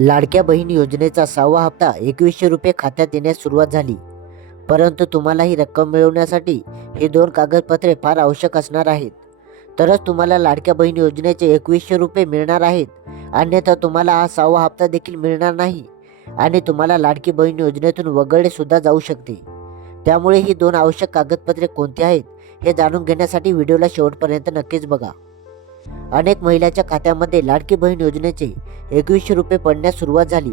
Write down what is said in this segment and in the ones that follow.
लाडक्या बहीण योजनेचा सहावा हप्ता एकवीसशे रुपये खात्यात येण्यास सुरुवात झाली. परंतु तुम्हाला ही रक्कम मिळवण्यासाठी हे दोन कागदपत्रे फार आवश्यक असणार आहेत. तरच तुम्हाला लाडक्या बहीण योजनेचे एकवीसशे रुपये मिळणार आहेत. अन्यथा तुम्हाला हा सहावा हप्ता देखील मिळणार नाही आणि तुम्हाला लाडकी बहीण योजनेतून वगळले सुद्धा जाऊ शकते. त्यामुळे ही दोन आवश्यक कागदपत्रे कोणती आहेत हे जाणून घेण्यासाठी व्हिडिओला शेवटपर्यंत नक्कीच बघा. अनेक महिलांच्या खात्यामध्ये लाडकी बहीण योजनेचे एकवीसशे रुपये पडण्यास सुरुवात झाली.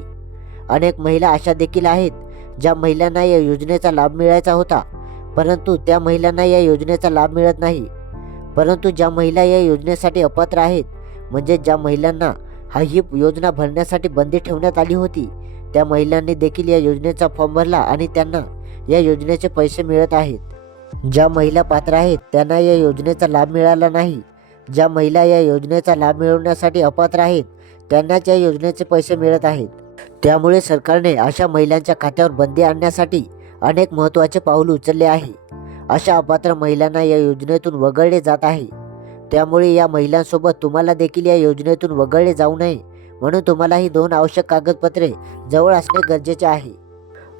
अनेक महिला अशा देखील आहेत ज्या महिलांना या योजनेचा लाभ मिळायचा होता परंतु त्या महिलांना या योजनेचा लाभ मिळत नाही. परंतु ज्या महिला या योजनेसाठी अपात्र आहेत म्हणजे ज्या महिलांना हा ही योजना भरण्यासाठी बंदी ठेवण्यात आली होती त्या महिलांनी देखील या योजनेचा फॉर्म भरला आणि त्यांना या योजनेचे पैसे मिळत आहेत. ज्या महिला पात्र आहेत त्यांना या योजनेचा लाभ मिळाला नाही. ज्या महिला या योजनेचा लाभ मिळवण्यासाठी अपात्र आहेत त्यांनाच या योजनेचे पैसे मिळत आहेत. त्यामुळे सरकारने अशा महिलांच्या खात्यावर बंदी आणण्यासाठी अनेक महत्त्वाचे पाऊल उचलले आहे. अशा अपात्र महिलांना या योजनेतून वगळले जात आहे. त्यामुळे या महिलांसोबत तुम्हाला देखील या योजनेतून वगळले जाऊ नये म्हणून तुम्हाला ही दोन आवश्यक कागदपत्रे जवळ असणे गरजेचे आहे.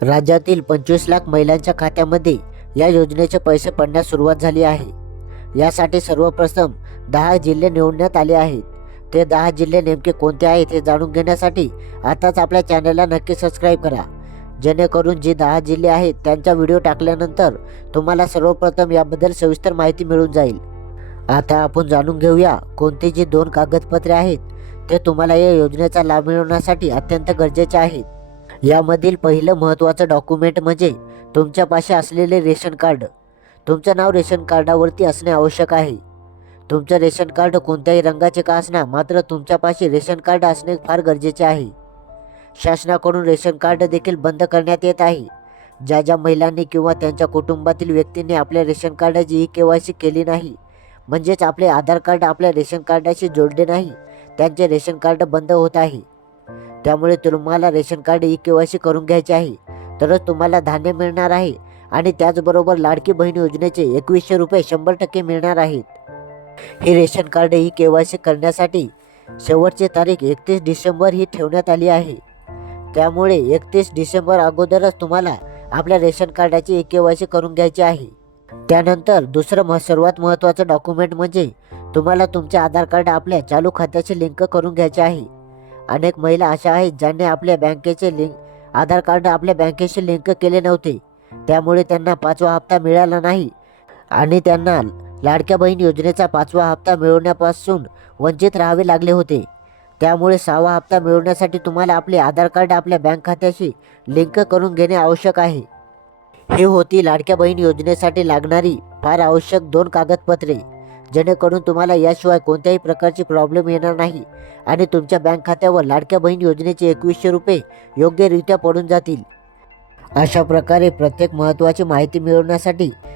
राज्यातील पंचवीस लाख महिलांच्या खात्यामध्ये या योजनेचे पैसे पडण्यास सुरुवात झाली आहे. यासाठी सर्वप्रथम दहा जिल्हे निवडण्यात आले आहेत. ते दहा जिल्हे नेमके कोणते आहेत हे जाणून घेण्यासाठी आताच आपल्या चॅनलला नक्की सबस्क्राईब करा. जेणेकरून जी दहा जिल्हे आहेत त्यांचा व्हिडिओ टाकल्यानंतर तुम्हाला सर्वप्रथम याबद्दल सविस्तर माहिती मिळून जाईल. आता आपण जाणून घेऊया कोणती जी दोन कागदपत्रे आहेत ते तुम्हाला या योजनेचा लाभ मिळवण्यासाठी अत्यंत गरजेचे आहेत. यामधील पहिलं महत्त्वाचं डॉक्युमेंट म्हणजे तुमच्यापाशी असलेले रेशन कार्ड. तुमचं नाव रेशन कार्डावरती असणे आवश्यक आहे. तुमचं रेशन कार्ड कोणत्याही रंगाचे का असणार मात्र तुमच्यापाशी रेशन कार्ड असणे फार गरजेचे आहे. शासनाकडून रेशन कार्ड देखील बंद करण्यात येत आहे. ज्या ज्या महिलांनी किंवा त्यांच्या कुटुंबातील व्यक्तींनी आपल्या रेशन कार्डाची ई के वाय सी केली नाही म्हणजेच आपले आधार कार्ड आपल्या रेशन कार्डाशी जोडले नाही त्यांचे रेशन कार्ड बंद होत आहे. त्यामुळे तुम्हाला ration card E K Y C करून घ्यायचे आहे. तरच तुम्हाला धान्य मिळणार आहे आणि त्याचबरोबर लाडकी बहीण योजनेचे एकवीसशे रुपये शंभर टक्के मिळणार आहेत. हे रेशन कार्ड ही के वाय सी करण्यासाठी शेवटची तारीख एकतीस डिसेंबर ही ठेवण्यात आली आहे. त्यामुळे एकतीस डिसेंबर अगोदरच तुम्हाला आपल्या रेशन कार्डाची के वाय सी करून घ्यायची आहे. त्यानंतर दुसरं मह सर्वात महत्त्वाचं डॉक्युमेंट म्हणजे तुम्हाला तुमचे आधार कार्ड आपल्या चालू खात्याशी लिंक करून घ्यायचे आहे. अनेक महिला अशा आहेत ज्यांनी आपल्या बँकेचे लिंक आधार कार्ड आपल्या बँकेशी लिंक केले नव्हते. त्यामुळे त्यांना पाचवा हप्ता मिळाला नाही आणि त्यांना लाडक्या बहीण योजनेचा पाचवा हप्ता मिळवण्यापासून वंचित राहावे लागले होते. त्यामुळे सहावा हप्ता मिळवण्यासाठी तुम्हाला आपले आधार कार्ड आपल्या बँक खात्याशी लिंक करून घेणे आवश्यक आहे. हे होती लाडक्या बहीण योजनेसाठी लागणारी फार आवश्यक दोन कागदपत्रे जेणेकरून तुम्हाला याशिवाय कोणत्याही प्रकारची प्रॉब्लेम येणार नाही आणि तुमच्या बँक खात्यावर लाडक्या बहीण योजनेचे एकवीसशे रुपये योग्यरित्या पडून जातील. अशा प्रकारे प्रत्येक महत्त्वाची माहिती मिळवण्यासाठी